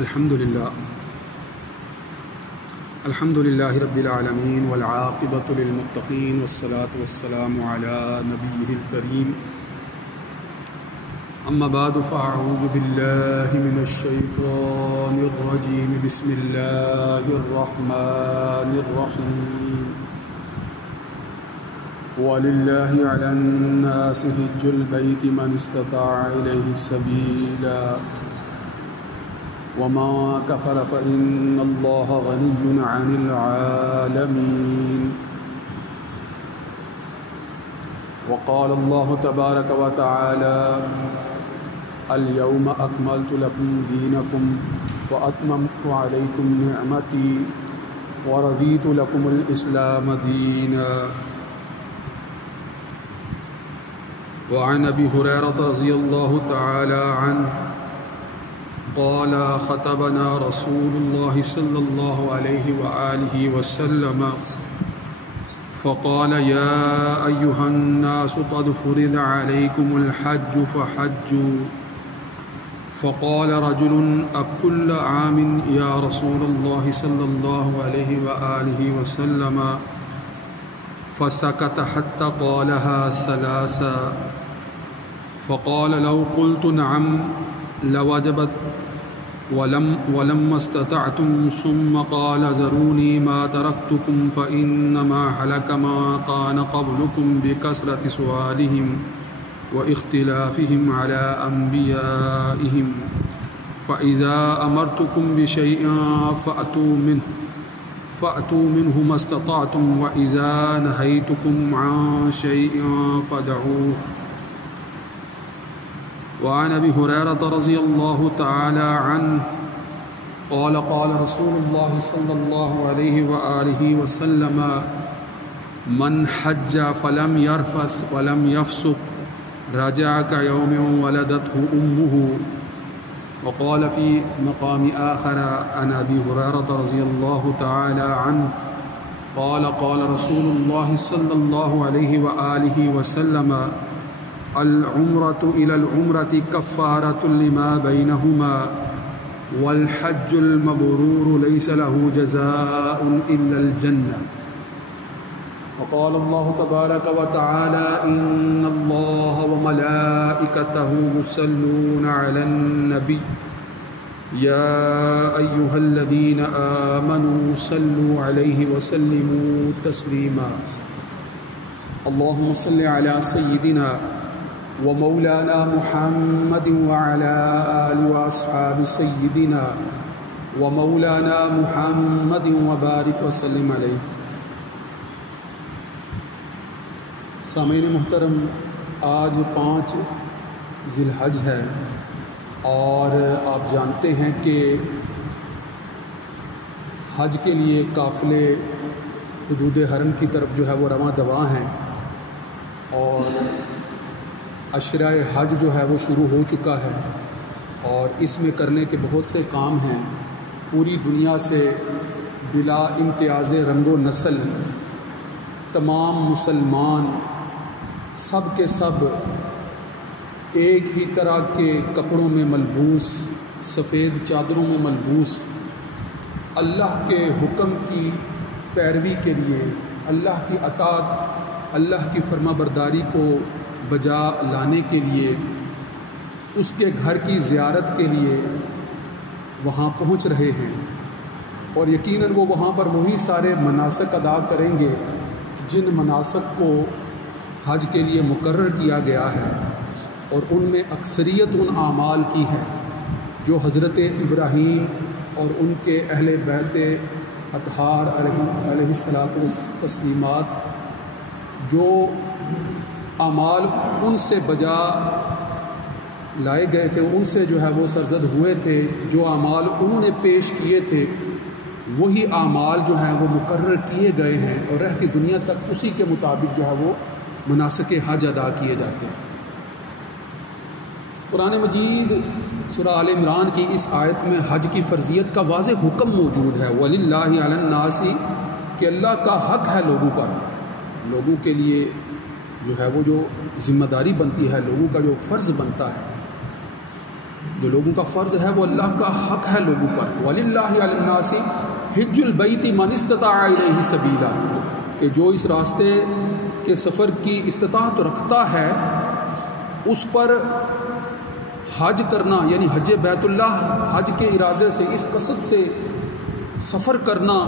الحمد لله رب العالمين والعاقبة للمتقين والصلاة والسلام على نبيه الكريم أما بعد فأعوذ بالله من الشيطان الرجيم بسم الله الرحمن الرحيم ولله على الناس حج البيت من استطاع إليه سبيلا وما كفر فإن الله غني عن العالمين وقال الله تبارك وتعالى اليوم أكملت لكم دينكم وأتممت عليكم نعمتي ورضيت لكم الإسلام دينا وعن أبي هريرة رضي الله تعالى عنه قال خطبنا رسول الله صلى الله عليه وآله وسلم فقال يا أيها الناس قد فرض عليكم الحج فحجوا فقال رجل أكل عام يا رسول الله صلى الله عليه وآله وسلم فسكت حتى قالها ثلاثا فقال لو قلت نعم لوجبت ولما استطعتم ثم قال ذروني ما تركتكم فإنما هلك ما كان قبلكم بكثرة سؤالهم واختلافهم على أنبيائهم فإذا أمرتكم بشيء فأتوا منه ما استطعتم وإذا نهيتكم عن شيء فدعوه. وعن أبي هريرة رضي الله تعالى عنه قال قال رسول الله صلى الله عليه وآله وسلم من حج فلم يرفث ولم يفسق رجع كيوم ولدته أمه. وقال في مقام آخر عن أبي هريرة رضي الله تعالى عنه قال قال رسول الله صلى الله عليه وآله وسلم العمرة إلى العمرة كفارة لما بينهما والحج المبرور ليس له جزاء إلا الجنة. وقال الله تبارك وتعالى إن الله وملائكته يصلون على النبي يا أيها الذين آمنوا صلوا عليه وسلموا تسليما. اللهم صل على سيدنا ومولانا محمد وعلى آل وأصحاب سيدنا ومولانا محمد وبارك وسلم علیہ. سامعین محترم، آج 5 ذی الحج ہے اور آپ جانتے ہیں کہ حج کے لیے قافلے حدود حرم کی طرف جو ہے وہ رواں دواں ہیں اور عشرہ حج جو ہے وہ شروع ہو چکا ہے اور اس میں کرنے کے بہت سے کام ہیں. پوری دنیا سے بلا امتیاز رنگ و نسل تمام مسلمان سب کے سب ایک ہی طرح کے کپڑوں میں ملبوس، سفید چادروں میں ملبوس، اللہ کے حکم کی پیروی کے لیے، اللہ کی اطاعت، اللہ کی فرما برداری کو بجا لانے کے لیے، اس کے گھر کی زیارت کے لیے وہاں پہنچ رہے ہیں اور یقیناً وہ وہاں پر وہی سارے مناسک ادا کریں گے جن مناسک کو حج کے لیے مقرر کیا گیا ہے اور ان میں اکثریت ان اعمال کی ہے جو حضرت ابراہیم اور ان کے اہل بیت اطہار علیہ الصلاۃ والتسلیمات جو اعمال ان سے بجا لائے گئے تھے، ان سے جو ہے وہ سرزد ہوئے تھے، جو اعمال انہوں نے پیش کیے تھے وہی اعمال جو ہیں وہ مقرر کیے گئے ہیں اور رہتی دنیا تک اسی کے مطابق جو ہے وہ مناسک حج ادا کیے جاتے ہیں. قرآن مجید سورہ آل عمران کی اس آیت میں حج کی فرضیت کا واضح حکم موجود ہے. وَلِلَّهِ عَلَى النَّاسِ کہ اللہ کا حق ہے لوگوں پر، لوگوں کے لیے جو ہے وہ جو ذمہ داری بنتی ہے، لوگوں کا جو فرض بنتا ہے جو لوگوں کا فرض ہے وہ اللہ کا حق ہے لوگوں پر. وَلِلَّهِ عَلَى النَّاسِ حِجُّ الْبَيْتِ مَنِ اسْتَطَاعَ إِلَيْهِ سَبِيلًا کہ جو اس راستے کے سفر کی استطاعت رکھتا ہے اس پر حج کرنا، یعنی حج بیت اللہ، حج کے ارادے سے، اس قصد سے سفر کرنا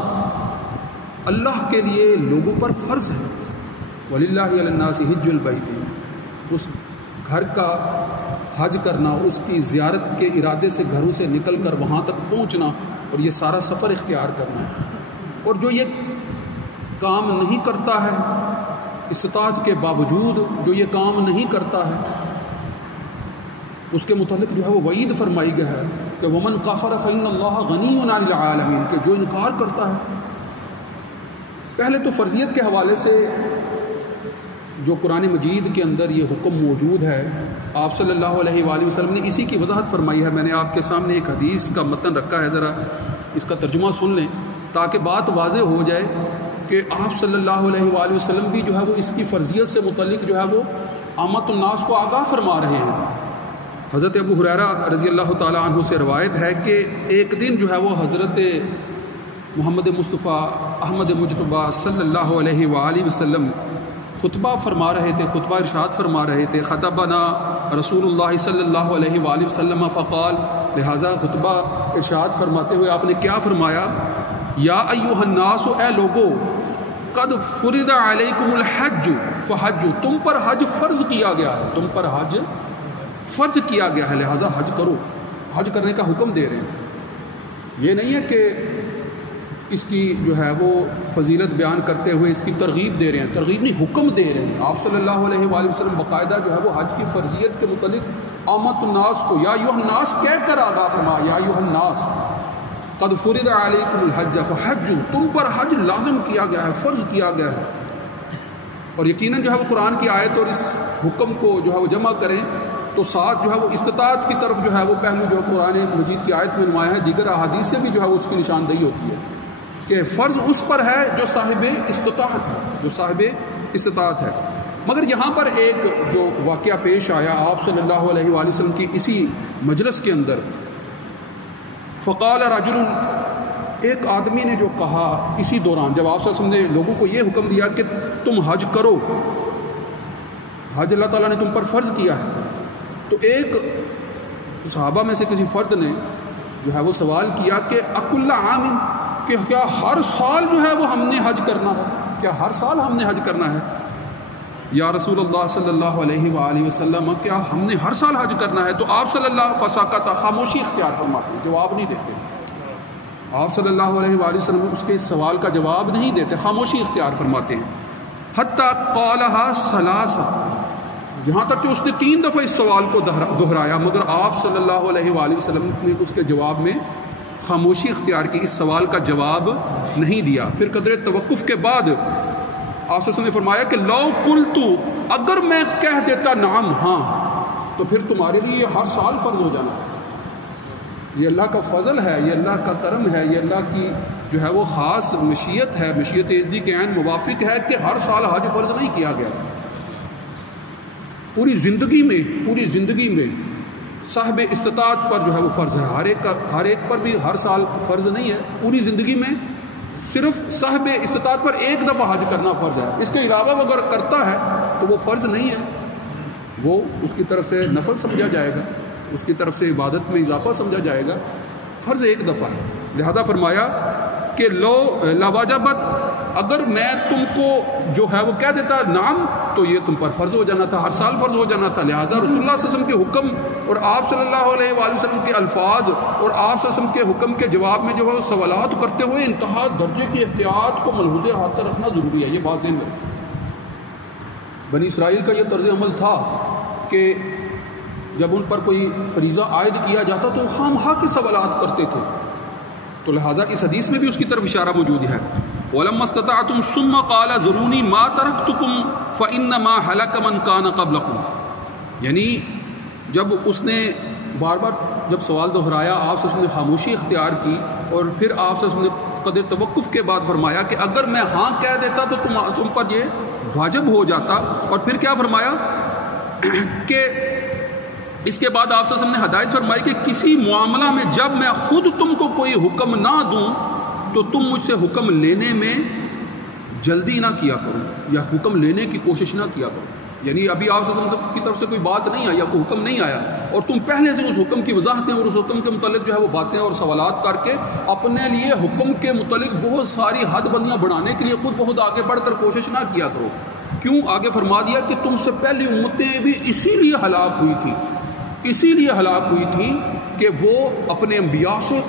اللہ کے لیے لوگوں پر فرض ہے. وَلِلَّهِ عَلَى النَّاسِ حِجُّ الْبَيْتِ اس گھر کا حج کرنا، اس کی زیارت کے ارادے سے گھروں سے نکل کر وہاں تک پہنچنا اور یہ سارا سفر اختیار کرنا ہے. اور جو یہ کام نہیں کرتا ہے استطاعت کے باوجود، جو یہ کام نہیں کرتا ہے، اس کے متعلق جو ہے وہ وعید فرمائی گیا ہے کہ وَمَنْ كَفَرَ فَإِنَّ اللَّهَ غَنِيٌّ عَنِ الْعَالَمِينَ کہ جو انکار کرتا ہے. پہلے تو فرضیت کے حوالے سے جو قرآن مجید کے اندر یہ حکم موجود ہے، آپ صلی اللہ علیہ وآلہ وسلم نے اسی کی وضاحت فرمائی ہے. میں نے آپ کے سامنے ایک حدیث کا متن رکھا ہے، ذرا اس کا ترجمہ سن لیں تاکہ بات واضح ہو جائے کہ آپ صلی اللہ علیہ وآلہ وسلم بھی جو ہے وہ اس کی فرضیت سے متعلق جو ہے وہ عامت الناس کو آگاہ فرما رہے ہیں. حضرت ابو ہریرہ رضی اللہ تعالیٰ عنہ سے روایت ہے کہ ایک دن جو ہے وہ حضرت محمد مصطفیٰ احمد مجتبیٰ صلی اللہ علیہ وآلہ وسلم خطبہ فرما رہے تھے، خطبہ ارشاد فرما رہے تھے. خطبنا رسول اللہ صلی اللہ علیہ وآلہ وسلم فقال، لہذا خطبہ ارشاد فرماتے ہوئے آپ نے کیا فرمایا؟ یا ایھا الناس، اے لوگو، قد فرض علیکم الحج فحجوا، تم پر حج فرض کیا گیا ہے، تم پر حج فرض کیا گیا ہے، لہذا حج کرو. حج کرنے کا حکم دے رہے ہیں. یہ نہیں ہے کہ اس کی جو ہے وہ فضیلت بیان کرتے ہوئے اس کی ترغیب دے رہے ہیں، ترغیب نہیں، حکم دے رہے ہیں. آپ صلی اللہ علیہ وآلہ وسلم باقاعدہ جو ہے وہ حج کی فرضیت کے متعلق عامت الناس کو یا ایھا الناس کہہ کر آگاہ فرما، یا ایھا الناس قد فرض علیکم الحج فحجوا، تم پر حج لازم کیا گیا ہے، فرض کیا گیا ہے. اور یقیناً جو ہے وہ قرآن کی آیت اور اس حکم کو جو ہے وہ جمع کریں تو ساتھ جو ہے وہ استطاعت کی طرف جو ہے وہ پہلو جو قرآن مجید کی آیت میں نمایاں ہے، دیگر احادیث سے بھی جو ہے وہ اس کی نشاندہی ہوتی ہے کہ فرض اس پر ہے جو صاحب استطاعت ہے، جو صاحب استطاعت ہے. مگر یہاں پر ایک جو واقعہ پیش آیا آپ صلی اللہ علیہ وآلہ وسلم کی اسی مجلس کے اندر، فقال رجل، ایک آدمی نے جو کہا اسی دوران جب آپ صلی اللہ علیہ وسلم نے لوگوں کو یہ حکم دیا کہ تم حج کرو، حج اللہ تعالیٰ نے تم پر فرض کیا ہے، تو ایک صحابہ میں سے کسی فرد نے جو ہے وہ سوال کیا کہ اکل عام، کہ کیا ہر سال جو ہے وہ ہم نے حج کرنا ہے؟ کیا ہر سال ہم نے حج کرنا ہے؟ یا رسول اللہ صلی اللہ علیہ وآلہ وسلم، کیا ہم نے ہر سال حج کرنا ہے؟ تو آپ صلی اللہ فساکت، خاموشی اختیار فرماتے ہیں، جواب نہیں دیتے. آپ صلی اللہ علیہ وآلہ وسلم اس کے اس سوال کا جواب نہیں دیتے، خاموشی اختیار فرماتے ہیں. حتی قالها ثلاثا، یہاں تک کہ اس نے 3 دفعہ اس سوال کو دہرایا، مگر آپ صلی اللہ علیہ وآلہ وسلم نے اس کے جواب میں خاموشی اختیار کی، اس سوال کا جواب نہیں دیا. پھر قدر توقف کے بعد آپ صلی اللہ علیہ وسلم نے فرمایا کہ لو قلتو، اگر میں کہہ دیتا نعم، ہاں، تو پھر تمہارے لیے یہ ہر سال فرض ہو جانا. یہ اللہ کا فضل ہے، یہ اللہ کا کرم ہے، یہ اللہ کی جو ہے وہ خاص مشیت ہے، مشیت ازدی کے عین موافق ہے کہ ہر سال حج فرض نہیں کیا گیا. پوری زندگی میں صاحب استطاعت پر جو ہے وہ فرض ہے، ہر ایک پر بھی ہر سال فرض نہیں ہے. پوری زندگی میں صرف صاحب استطاعت پر ایک دفعہ حج کرنا فرض ہے. اس کے علاوہ وہ اگر کرتا ہے تو وہ فرض نہیں ہے، وہ اس کی طرف سے نفل سمجھا جائے گا، اس کی طرف سے عبادت میں اضافہ سمجھا جائے گا. فرض ایک دفعہ ہے. لہذا فرمایا کہ لواجبت، اگر میں تم کو جو ہے وہ کہہ دیتا نام تو یہ تم پر فرض ہو جانا تھا، ہر سال فرض ہو جانا تھا. لہٰذا رسول اللہ صلی اللہ علیہ وسلم کے حکم اور آپ صلی اللہ علیہ وآلہ وسلم کے الفاظ اور آپ صلی اللہ علیہ وسلم کے حکم کے جواب میں جو ہے سوالات کرتے ہوئے انتہا درجے کی احتیاط کو ملحوظ ہاتھ رکھنا ضروری ہے. یہ بات ذہن میں، بنی اسرائیل کا یہ طرز عمل تھا کہ جب ان پر کوئی فریضہ عائد کیا جاتا تو خام خواہ کے سوالات کرتے تھے. تو لہٰذا اس حدیث میں بھی اس کی طرف اشارہ موجود ہے. وَلَمَّا اسْتَطَعْتُمْ ثُمَّ قَالَ ذُرُونِي مَا تَرَكْتُكُمْ فَإِنَّمَا هَلَكَ مَنْ كَانَ قَبْلَكُمْ، یعنی جب اس نے بار بار جب سوال دہرایا، آپ سے اس نے خاموشی اختیار کی اور پھر آپ سے اس نے قدر توقف کے بعد فرمایا کہ اگر میں ہاں کہہ دیتا تو تم پر یہ واجب ہو جاتا. اور پھر کیا فرمایا کہ اس کے بعد آپ صلی اللہ علیہ وسلم نے ہدایت فرمائی کہ کسی معاملہ میں جب میں خود تم کو کوئی حکم نہ دوں تو تم مجھ سے حکم لینے میں جلدی نہ کیا کرو یا حکم لینے کی کوشش نہ کیا کرو. یعنی ابھی آپ صلی اللہ علیہ وسلم کی طرف سے کوئی بات نہیں آئی یا کوئی حکم نہیں آیا اور تم پہلے سے اس حکم کی وضاحتیں اور اس حکم کے متعلق جو ہے وہ باتیں اور سوالات کر کے اپنے لیے حکم کے متعلق بہت ساری حد بندیاں بڑھانے کے لیے خود بہت آگے بڑھ کر کوشش نہ کیا کرو. کیوں؟ آگے فرما دیا کہ تم سے پہلی امتیں بھی اسی لیے ہلاک ہوئی تھی کہ وہ اپنے انبیاء سے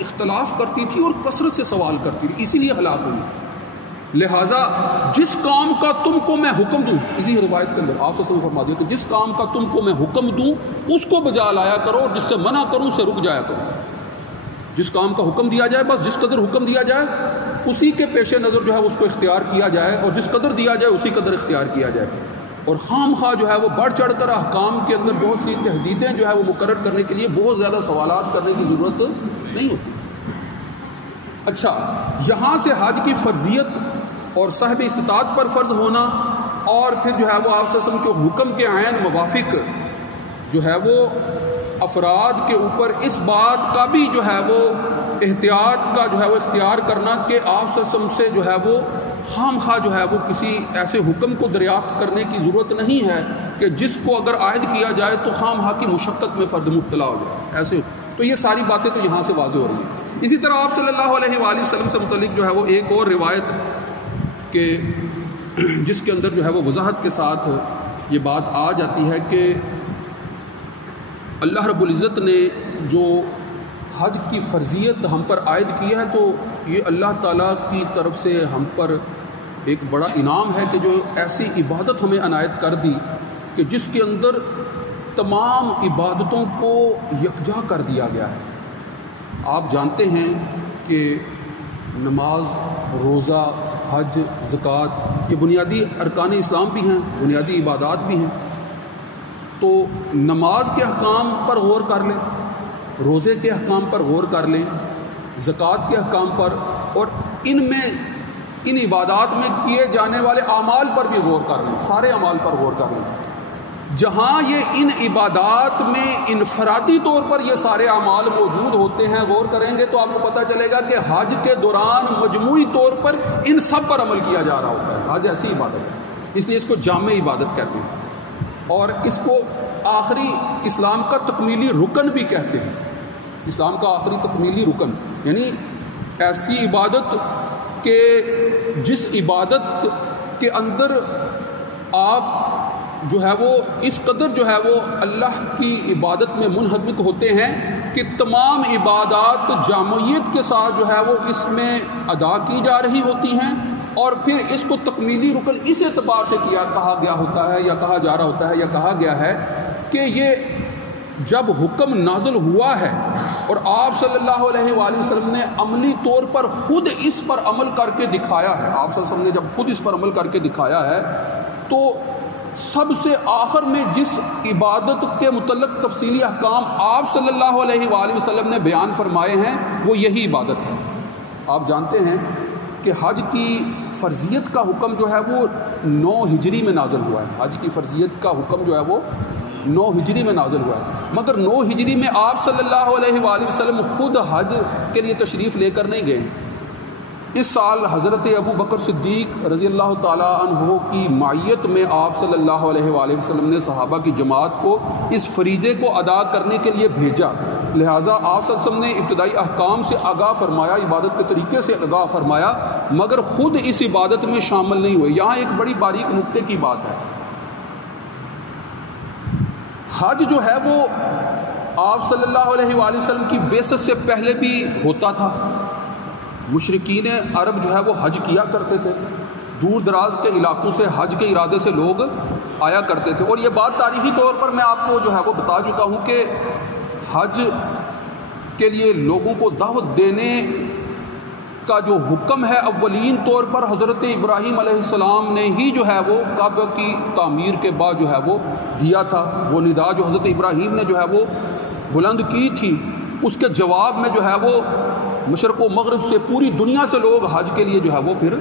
اختلاف کرتی تھی اور کثرت سے سوال کرتی تھی، اسی لیے ہلاک ہوئی. لہٰذا جس کام کا تم کو میں حکم دوں، اسی روایت کے اندر آپ سے فرما دیا کہ جس کام کا تم کو میں حکم دوں اس کو بجا لایا کرو، جس سے منع کروں سے رک جایا کرو. جس کام کا حکم دیا جائے بس جس قدر حکم دیا جائے اسی کے پیش نظر جو ہے اس کو اختیار کیا جائے اور جس قدر دیا جائے اسی قدر اختیار کیا جائے. اور خام خواہ جو ہے وہ بڑھ چڑھ کر احکام کے اندر بہت سی تحدیدیں جو ہے وہ مقرر کرنے کے لیے بہت زیادہ سوالات کرنے کی ضرورت نہیں ہوتی. اچھا، یہاں سے حج کی فرضیت اور صاحب استطاعت پر فرض ہونا اور پھر جو ہے وہ آپ صلی اللہ علیہ وسلم کے حکم کے عین موافق جو ہے وہ افراد کے اوپر اس بات کا بھی جو ہے وہ احتیاط کا جو ہے وہ اختیار کرنا کہ آپ صلی اللہ علیہ وسلم سے جو ہے وہ خام خواہ جو ہے وہ کسی ایسے حکم کو دریافت کرنے کی ضرورت نہیں ہے کہ جس کو اگر عائد کیا جائے تو خام خواہ کی مشقت میں فرد مبتلا ہو جائے. ایسے تو یہ ساری باتیں تو یہاں سے واضح ہو رہی ہیں. اسی طرح آپ صلی اللہ علیہ وآلہ وسلم سے متعلق جو ہے وہ ایک اور روایت کہ جس کے اندر جو ہے وہ وضاحت کے ساتھ یہ بات آ جاتی ہے کہ اللہ رب العزت نے جو حج کی فرضیت ہم پر عائد کی ہے تو یہ اللہ تعالیٰ کی طرف سے ہم پر ایک بڑا انعام ہے کہ جو ایسی عبادت ہمیں عنایت کر دی کہ جس کے اندر تمام عبادتوں کو یکجا کر دیا گیا ہے. آپ جانتے ہیں کہ نماز، روزہ، حج، زکوٰۃ یہ بنیادی ارکان اسلام بھی ہیں، بنیادی عبادات بھی ہیں. تو نماز کے احکام پر غور کر لیں، روزے کے احکام پر غور کر لیں، زکوٰۃ کے احکام پر، اور ان عبادات میں کیے جانے والے اعمال پر بھی غور کر لیں، سارے اعمال پر غور کر لیں. جہاں یہ ان عبادات میں انفرادی طور پر یہ سارے اعمال موجود ہوتے ہیں، غور کریں گے تو آپ کو پتہ چلے گا کہ حج کے دوران مجموعی طور پر ان سب پر عمل کیا جا رہا ہوتا ہے. حج ایسی عبادت ہے، اس لیے اس کو جامع عبادت کہتے ہیں اور اس کو آخری اسلام کا تکمیلی رکن بھی کہتے ہیں. اسلام کا آخری تکمیلی رکن یعنی ایسی عبادت کہ جس عبادت کے اندر آپ جو ہے وہ اس قدر جو ہے وہ اللہ کی عبادت میں منہمک ہوتے ہیں کہ تمام عبادات جامعیت کے ساتھ جو ہے وہ اس میں ادا کی جا رہی ہوتی ہیں اور پھر اس کو تکمیلی رکن اس اعتبار سے کہا گیا ہوتا ہے یا کہا جا رہا ہوتا ہے یا کہا گیا ہے کہ یہ جب حکم نازل ہوا ہے اور آپ صلی اللہ علیہ وآلہ وسلم نے عملی طور پر خود اس پر عمل کر کے دکھایا ہے، آپ صلی اللہ علیہ وسلم نے جب خود اس پر عمل کر کے دکھایا ہے تو سب سے آخر میں جس عبادت کے متعلق تفصیلی احکام آپ صلی اللہ علیہ وآلہ وسلم نے بیان فرمائے ہیں وہ یہی عبادت ہے. آپ جانتے ہیں کہ حج کی فرضیت کا حکم جو ہے وہ 9 ہجری میں نازل ہوا ہے. حج کی فرضیت کا حکم جو ہے وہ 9 ہجری میں نازل ہوا ہے، مگر 9 ہجری میں آپ صلی اللہ علیہ وآلہ وسلم خود حج کے لیے تشریف لے کر نہیں گئے. اس سال حضرت ابو بکر صدیق رضی اللہ تعالیٰ عنہ کی معیت میں آپ صلی اللہ علیہ وآلہ وسلم نے صحابہ کی جماعت کو اس فریضے کو ادا کرنے کے لیے بھیجا. لہٰذا آپ صلی اللہ علیہ وسلم نے ابتدائی احکام سے آگاہ فرمایا، عبادت کے طریقے سے آگاہ فرمایا، مگر خود اس عبادت میں شامل نہیں ہوئے. یہاں ایک بڑی باریک نکتے کی بات ہے. حج جو ہے وہ آپ صلی اللہ علیہ وآلہ وسلم کی بعثت سے پہلے بھی ہوتا تھا. مشرکین عرب جو ہے وہ حج کیا کرتے تھے، دور دراز کے علاقوں سے حج کے ارادے سے لوگ آیا کرتے تھے. اور یہ بات تاریخی طور پر میں آپ کو جو ہے وہ بتا چکا ہوں کہ حج کے لیے لوگوں کو دعوت دینے کا جو حکم ہے اولین طور پر حضرت ابراہیم علیہ السلام نے ہی جو ہے وہ کعبہ کی تعمیر کے بعد جو ہے وہ دیا تھا. وہ ندا جو حضرت ابراہیم نے جو ہے وہ بلند کی تھی، اس کے جواب میں جو ہے وہ مشرق و مغرب سے پوری دنیا سے لوگ حج کے لیے جو ہے وہ پھر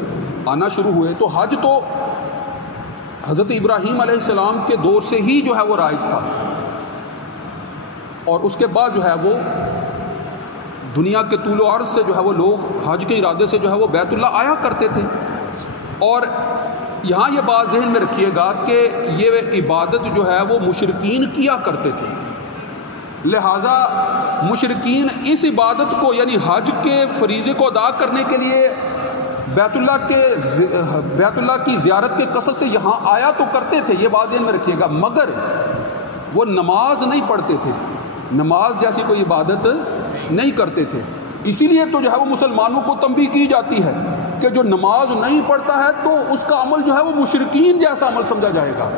آنا شروع ہوئے. تو حج تو حضرت ابراہیم علیہ السلام کے دور سے ہی جو ہے وہ رائج تھا. اور اس کے بعد جو ہے وہ دنیا کے طول و عرض سے جو ہے وہ لوگ حج کے ارادے سے جو ہے وہ بیت اللہ آیا کرتے تھے. اور یہاں یہ بات ذہن میں رکھیے گا کہ یہ عبادت جو ہے وہ مشرکین کیا کرتے تھے، لہٰذا مشرکین اس عبادت کو یعنی حج کے فریضے کو ادا کرنے کے لیے بیت اللہ کی زیارت کے قصد سے یہاں آیا تو کرتے تھے، یہ بات ذہن میں رکھیے گا، مگر وہ نماز نہیں پڑھتے تھے، نماز جیسی کوئی عبادت نہیں کرتے تھے. اسی لیے تو جو ہے وہ مسلمانوں کو تنبیہ کی جاتی ہے کہ جو نماز نہیں پڑھتا ہے تو اس کا عمل جو ہے وہ مشرکین جیسا عمل سمجھا جائے گا،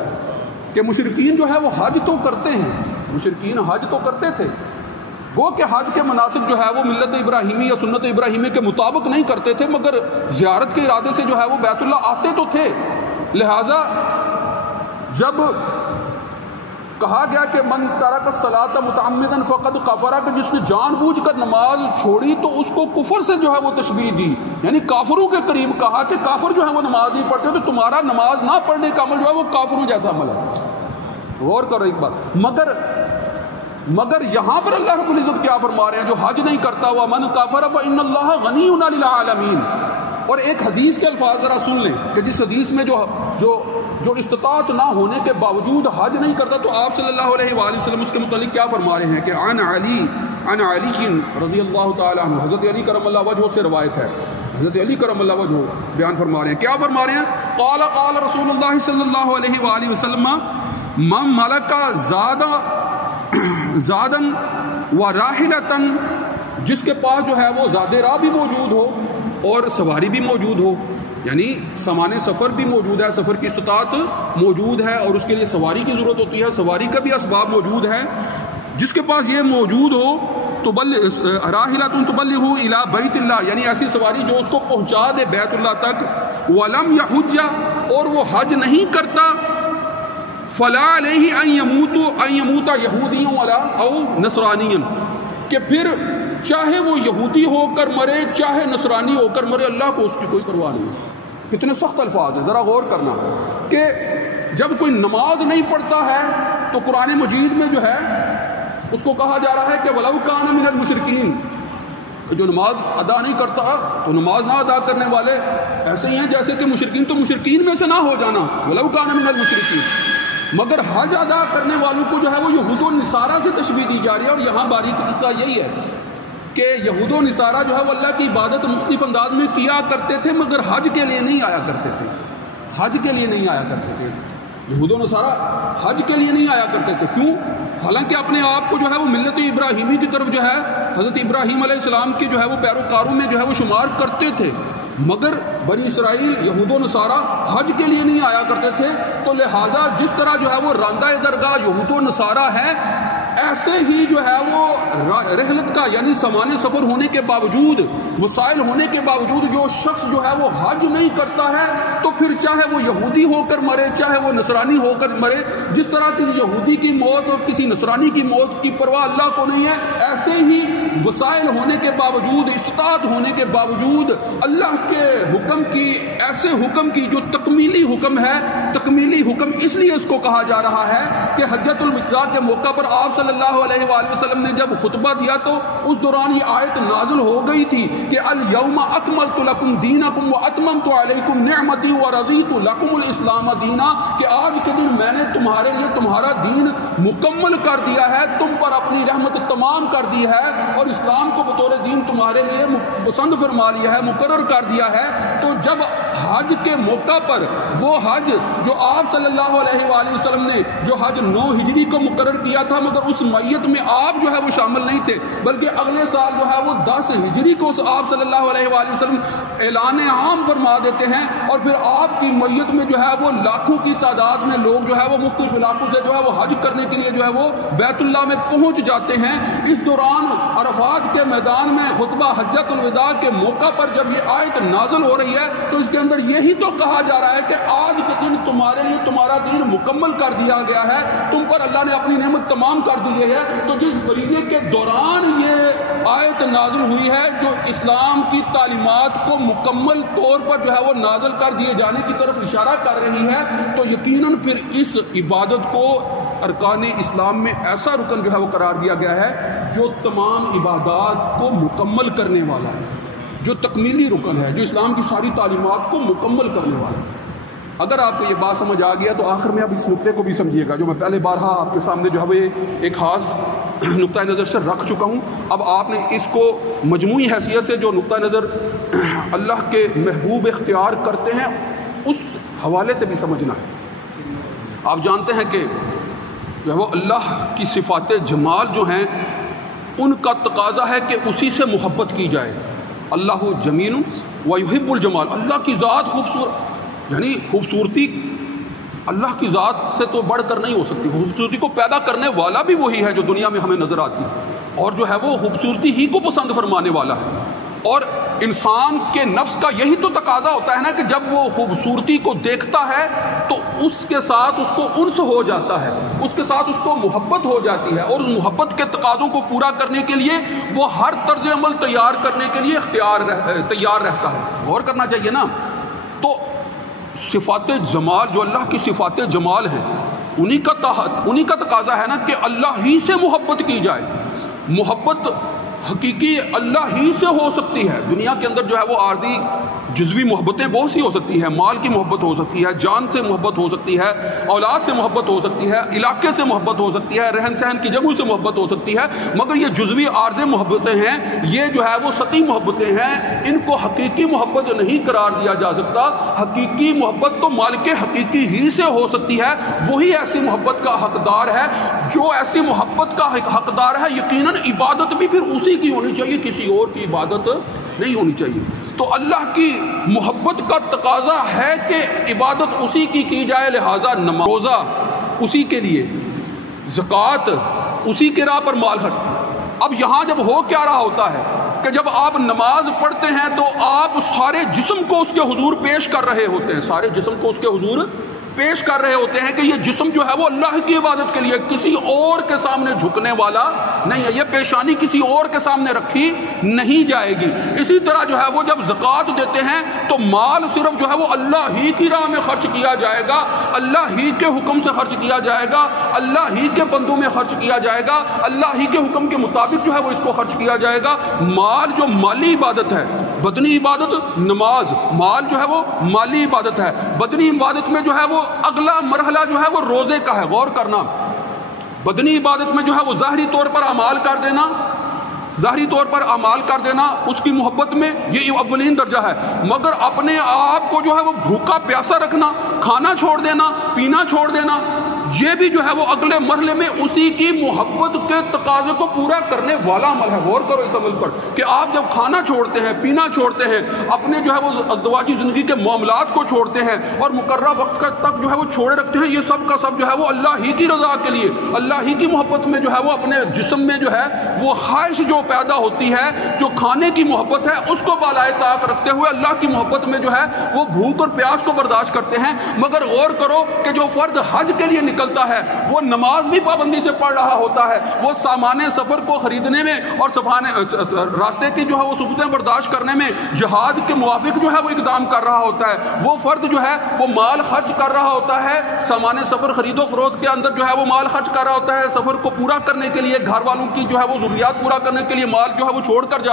کہ مشرکین جو ہے وہ حج تو کرتے ہیں، مشرکین حج تو کرتے تھے، وہ کہ حج کے مناسک جو ہے وہ ملت ابراہیمی یا سنت ابراہیمی کے مطابق نہیں کرتے تھے، مگر زیارت کے ارادے سے جو ہے وہ بیت اللہ آتے تو تھے. لہٰذا جب کہا گیا کہ من ترک الصلاۃ متعمدا فقد کفر، کہ جس نے جان بوجھ کر نماز چھوڑی تو اس کو کفر سے جو ہے وہ تشبیہ دی، یعنی کافروں کے قریب کہا کہ کافر جو ہے وہ نماز نہیں پڑھتے تو تمہارا نماز نہ پڑھنے کا عمل جو ہے وہ کافروں جیسا عمل ہے. غور کرو ایک بات، مگر یہاں پر اللہ رب العزت کیا فرما رہے ہیں؟ جو حج نہیں کرتا ہوا من کافر فإن اللہ غنی عن العالمین. اور ایک حدیث کے الفاظ ذرا سن لیں کہ جس حدیث میں جو استطاعت نہ ہونے کے باوجود حج نہیں کرتا تو آپ صلی اللہ علیہ وآلہ وسلم اس کے متعلق کیا فرما رہے ہیں کہ عن علی رضی اللہ تعالیٰ عنہ، حضرت علی کرم اللہ وجہہ سے روایت ہے، حضرت علی کرم اللہ وجہہ بیان فرما رہے ہیں، کیا فرما رہے ہیں؟ قال رسول اللہ صلی اللہ علیہ وآلہ وسلم من ملک زادن و راحلتن، جس کے پاس جو ہے وہ زاد راہ بھی موجود ہو اور سواری بھی موجود ہو، یعنی سامان سفر بھی موجود ہے، سفر کی استطاعت موجود ہے اور اس کے لیے سواری کی ضرورت ہوتی ہے، سواری کا بھی اسباب موجود ہے، جس کے پاس یہ موجود ہو تو راحلۃ تبلغ الی بیت اللہ، یعنی ایسی سواری جو اس کو پہنچا دے بیت اللہ تک، ولم یحج، اور وہ حج نہیں کرتا، فلا علیہ ان یموت یہودیا او نصرانیا، کہ پھر چاہے وہ یہودی ہو کر مرے چاہے نصرانی ہو کر مرے، اللہ کو اس کی کوئی پرواہ نہیں. کتنے سخت الفاظ ہیں، ذرا غور کرنا کہ جب کوئی نماز نہیں پڑھتا ہے تو قرآن مجید میں جو ہے اس کو کہا جا رہا ہے کہ وَلَوْ كَانَ مِنَ الْمُشْرِكِينَ، جو نماز ادا نہیں کرتا تو نماز نہ ادا کرنے والے ایسے ہی ہیں جیسے کہ مشرکین، تو مشرکین میں سے نہ ہو جانا، وَلَوْ كَانَ مِنَ الْمُشْرِكِينَ. مگر حج ادا کرنے والوں کو جو ہے وہ یہود و نصارہ سے تشبیہ دی جا رہی ہے. اور یہاں باریک نکتہ یہی ہے کہ یہود و نصارہ جو ہے وہ اللہ کی عبادت مختلف انداز میں کیا کرتے تھے مگر حج کے لیے نہیں آیا کرتے تھے، حج کے لیے نہیں آیا کرتے تھے. یہود و نصارہ حج کے لیے نہیں آیا کرتے تھے. کیوں؟ حالانکہ اپنے آپ کو جو ہے وہ ملت ابراہیمی کی طرف جو ہے حضرت ابراہیم علیہ السلام کے جو ہے وہ پیروکاروں میں جو ہے وہ شمار کرتے تھے، مگر بنی اسرائیل یہود و نصارہ حج کے لیے نہیں آیا کرتے تھے. تو لہذا جس طرح جو ہے وہ راندہ درگاہ یہود و نصارہ ہے، ایسے ہی جو ہے وہ رحلت کا یعنی سامان سفر ہونے کے باوجود، وسائل ہونے کے باوجود جو شخص جو ہے وہ حج نہیں کرتا ہے تو پھر چاہے وہ یہودی ہو کر مرے چاہے وہ نصرانی ہو کر مرے، جس طرح کسی یہودی کی موت اور کسی نصرانی کی موت کی پرواہ اللہ کو نہیں ہے، ایسے ہی وسائل ہونے کے باوجود، استطاعت ہونے کے باوجود اللہ کے حکم کی، ایسے حکم کی جو تکمیلی حکم ہے، تکمیلی حکم اس لیے اس کو کہا جا رہا ہے کہ حجۃ الوداع کے موقع پر آپ صلی اللہ علیہ وآلہ وسلم نے جب خطبہ دیا تو اس دوران یہ آیت نازل ہو گئی تھی کہ الیوم اکملت لکم دینکم واتممت علیکم نعمتی ورضیت لکم الاسلام دینا، کہ آج کے دن میں نے تمہارے لیے تمہارا دین مکمل کر دیا ہے، تم پر اپنی رحمت تمام کر دی ہے اور اسلام کو بطور دین تمہارے لیے پسند فرما لیا ہے، مقرر کر دیا ہے. تو جب حج کے موقع پر وہ حج جو آپ صلی اللہ علیہ وآلہ وسلم نے جو حج 9 ہجری کو مقرر کیا تھا مگر اس میت میں آپ جو ہے وہ شامل نہیں تھے، بلکہ اگلے سال جو ہے وہ 10 ہجری کو آپ صلی اللہ علیہ وآلہ وسلم اعلان عام فرما دیتے ہیں اور پھر آپ کی میت میں جو ہے وہ لاکھوں کی تعداد میں لوگ جو ہے وہ مختلف علاقوں سے جو ہے وہ حج کرنے کے لیے جو ہے وہ بیت اللہ میں پہنچ جاتے ہیں. اس دوران عرفات کے میدان میں خطبہ حجۃ الوداع کے موقع پر جب یہ آیت نازل ہو رہی ہے تو اس کے اندر یہی تو کہا جا رہا ہے کہ آج کے دن تمہارے لیے تمہارا دین مکمل کر دیا گیا ہے، تم پر اللہ نے اپنی نعمت تمام کر دی ہے. تو جس فریضے کے دوران یہ آیت نازل ہوئی ہے جو اسلام کی تعلیمات کو مکمل طور پر جو ہے وہ نازل کر دیے جانے کی طرف اشارہ کر رہی ہے، تو یقیناً پھر اس عبادت کو ارکان اسلام میں ایسا رکن جو ہے وہ قرار دیا گیا ہے جو تمام عبادات کو مکمل کرنے والا ہے، جو تکمیلی رکن ہے، جو اسلام کی ساری تعلیمات کو مکمل کرنے والا ہے۔ اگر آپ کو یہ بات سمجھ آ گیا تو آخر میں اب اس نقطے کو بھی سمجھیے گا جو میں پہلے بارہا آپ کے سامنے جو ہے ایک خاص نقطۂ نظر سے رکھ چکا ہوں۔ اب آپ نے اس کو مجموعی حیثیت سے جو نقطۂ نظر اللہ کے محبوب اختیار کرتے ہیں اس حوالے سے بھی سمجھنا ہے۔ آپ جانتے ہیں کہ جو ہے وہ اللہ کی صفات جمال جو ہیں ان کا تقاضا ہے کہ اسی سے محبت کی جائے۔ اللہ جمیل و یحب الجمال، اللہ کی ذات خوبصورت، یعنی خوبصورتی اللہ کی ذات سے تو بڑھ کر نہیں ہو سکتی۔ خوبصورتی کو پیدا کرنے والا بھی وہی ہے جو دنیا میں ہمیں نظر آتی ہے، اور جو ہے وہ خوبصورتی ہی کو پسند فرمانے والا ہے۔ اور انسان کے نفس کا یہی تو تقاضا ہوتا ہے نا کہ جب وہ خوبصورتی کو دیکھتا ہے تو اس کے ساتھ اس کو انس ہو جاتا ہے، اس کے ساتھ اس کو محبت ہو جاتی ہے، اور اس محبت کے تقاضوں کو پورا کرنے کے لیے وہ ہر طرز عمل تیار کرنے کے لیے تیار رہتا ہے۔ غور کرنا چاہیے نا۔ تو صفات جمال جو اللہ کی صفات جمال ہیں انہی کا تقاضا ہے نا کہ اللہ ہی سے محبت کی جائے۔ محبت حقیقی اللہ ہی سے ہو سکتی ہے۔ دنیا کے اندر جو ہے وہ عارضی جزوی محبتیں بہت سی ہو سکتی ہیں، مال کی محبت ہو سکتی ہے، جان سے محبت ہو سکتی ہے، اولاد سے محبت ہو سکتی ہے، علاقے سے محبت ہو سکتی ہے، رہن سہن کی جگہوں سے محبت ہو سکتی ہے، مگر یہ جزوی عارضی محبتیں ہیں، یہ جو ہے وہ سطحی محبتیں ہیں، ان کو حقیقی محبت نہیں قرار دیا جا سکتا۔ حقیقی محبت تو مالک حقیقی ہی سے ہو سکتی ہے، وہی ایسی محبت کا حقدار ہے۔ جو ایسی محبت کا حقدار ہے یقیناً عبادت بھی پھر اسی کی ہونی چاہیے، کسی اور کی عبادت نہیں ہونی چاہیے۔ تو اللہ کی محبت کا تقاضا ہے کہ عبادت اسی کی جائے، لہٰذا نماز روزہ اسی کے لیے، زکوٰۃ اسی کے راہ پر مال خرچ۔ اب یہاں جب ہو کیا رہا ہوتا ہے کہ جب آپ نماز پڑھتے ہیں تو آپ سارے جسم کو اس کے حضور پیش کر رہے ہوتے ہیں، سارے جسم کو اس کے حضور پیش کر رہے ہوتے ہیں کہ یہ جسم جو ہے وہ اللہ کی عبادت کے لیے، کسی اور کے سامنے جھکنے والا نہیں ہے، یہ پیشانی کسی اور کے سامنے رکھی نہیں جائے گی۔ اسی طرح جو ہے وہ جب زکوٰۃ دیتے ہیں تو مال صرف جو ہے وہ اللہ ہی کی راہ میں خرچ کیا جائے گا، اللہ ہی کے حکم سے خرچ کیا جائے گا، اللہ ہی کے بندوں میں خرچ کیا جائے گا، اللہ ہی کے حکم کے مطابق جو ہے وہ اس کو خرچ کیا جائے گا۔ مال جو مالی عبادت ہے، بدنی عبادت نماز، مال جو ہے وہ مالی عبادت ہے۔ بدنی عبادت میں جو ہے وہ اگلا مرحلہ جو ہے وہ روزے کا ہے۔ غور کرنا، بدنی عبادت میں جو ہے وہ ظاہری طور پر اعمال کر دینا، ظاہری طور پر اعمال کر دینا اس کی محبت میں یہ اولین درجہ ہے، مگر اپنے آپ کو جو ہے وہ بھوکا پیاسا رکھنا، کھانا چھوڑ دینا، پینا چھوڑ دینا، یہ بھی جو ہے وہ اگلے مرحلے میں اسی کی محبت کے تقاضے کو پورا کرنے والا عمل ہے۔ غور کرو اس عمل پر کہ آپ جب کھانا چھوڑتے ہیں، پینا چھوڑتے ہیں، اپنے جو ہے وہ ازدواجی زندگی کے معاملات کو چھوڑتے ہیں اور مقررہ وقت تک جو ہے وہ چھوڑے رکھتے ہیں، یہ سب کا سب جو ہے وہ اللہ ہی کی رضا کے لیے، اللہ ہی کی محبت میں جو ہے وہ اپنے جسم میں جو ہے وہ خواہش جو پیدا ہوتی ہے، جو کھانے کی محبت ہے، اس کو بالائے طاق رکھتے ہوئے اللہ کی محبت میں جو ہے وہ بھوک اور پیاس کو برداشت کرتے ہیں۔ مگر غور کرو کہ جو فرد حج کے لیے نکلتا ہے وہ نماز بھی پابندی سے پڑھ رہا ہوتا ہے، وہ سامان سفر کو خریدنے میں اور راستے کی جو ہے وہ سفتیں برداشت کرنے میں جہاد کے موافق جو ہے وہ اقدام کر رہا ہوتا ہے، وہ فرد جو ہے وہ مال خرچ کر رہا ہوتا ہے، سامان سفر خرید و فروخت کے اندر جو ہے وہ مال خرچ کر رہا ہوتا ہے، سفر کو پورا کرنے کے لیے، گھر والوں کی جو ہے وہ ضروریات پورا کرنے کے لیے مال جو ہے وہ چھوڑ کر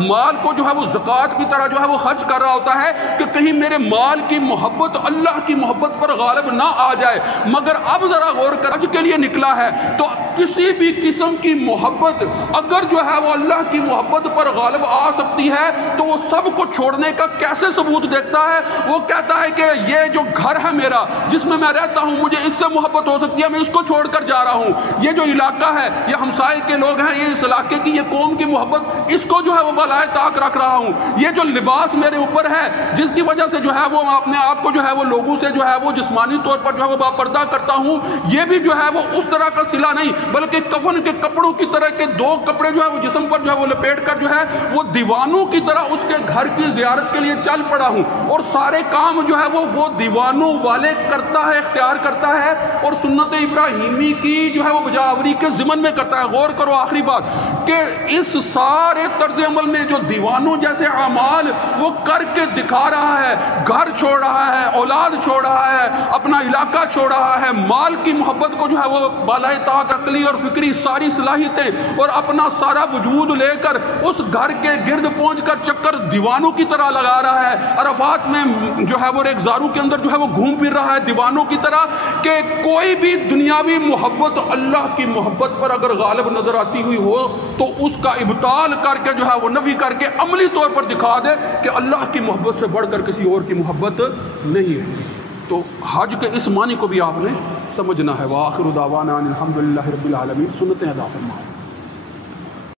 مال کو جو ہے وہ زکوٰۃ کی طرح جو ہے وہ خرچ کر رہا ہوتا ہے کہ کہیں میرے مال کی محبت اللہ کی محبت پر غالب نہ آ جائے۔ مگر اب ذرا غور کر، حج کے لیے نکلا ہے تو کسی بھی قسم کی محبت اگر جو ہے وہ اللہ کی محبت پر غالب آ سکتی ہے تو وہ سب کو چھوڑنے کا کیسے ثبوت دیکھتا ہے؟ وہ کہتا ہے کہ یہ جو گھر ہے میرا جس میں میں رہتا ہوں، مجھے اس سے محبت ہو سکتی ہے، میں اس کو چھوڑ کر جا رہا ہوں۔ یہ جو علاقہ ہے، یہ ہمسائے کے لوگ ہیں، یہ اس علاقے کی، یہ قوم کی محبت، اس کو جو ہے وہ بالائے طاق رکھ رہا ہوں۔ یہ جو لباس میرے اوپر ہے جس کی وجہ سے جو ہے وہ اپنے آپ کو جو ہے وہ لوگوں سے جو ہے وہ جسمانی طور پر جو ہے وہ باپردہ کرتا ہوں، یہ بھی جو ہے وہ اس طرح کا صلہ نہیں بلکہ کفن کے کپڑوں کی طرح کے دو کپڑے جو ہے وہ جسم پر جو ہے وہ لپیٹ کر جو ہے وہ دیوانوں کی طرح اس کے گھر کی زیارت کے لیے چل پڑا ہوں، اور سارے کام جو ہے وہ دیوانوں والے کرتا ہے، اختیار کرتا ہے، اور سنت ابراہیمی کی جو ہے وہ بجاوری کے ضمن میں کرتا ہے۔ غور کرو آخری بات کہ اس سارے طرز عمل میں جو دیوانوں جیسے اعمال وہ کر کے دکھا رہا ہے، گھر چھوڑ رہا ہے، اولاد چھوڑ رہا ہے، اپنا علاقہ چھوڑ رہا ہے، مال کی محبت کو جو ہے وہ بالائے طاق عقلی اور فکری ساری صلاحیتیں اور اپنا سارا وجود لے کر اس گھر کے گرد پہنچ کر چکر دیوانوں کی طرح لگا رہا ہے، عرفات میں جو ہے وہ ایک زارو کے اندر جو ہے وہ گھوم پھر رہا ہے دیوانوں کی طرح، کہ کوئی بھی دنیاوی محبت اللہ کی محبت پر اگر غالب نظر آتی ہوئی ہو تو اس کا ابطال کر کے جو ہے وہ نفی کر کے عملی طور پر دکھا دے کہ اللہ کی محبت سے بڑھ کر کسی اور کی محبت نہیں ہے۔ تو حج کے اس معنی کو بھی آپ نے سمجھنا ہے۔ وآخر دعوانا ان الحمد للہ رب العالمین۔ سنتیں ادا فرمائیں۔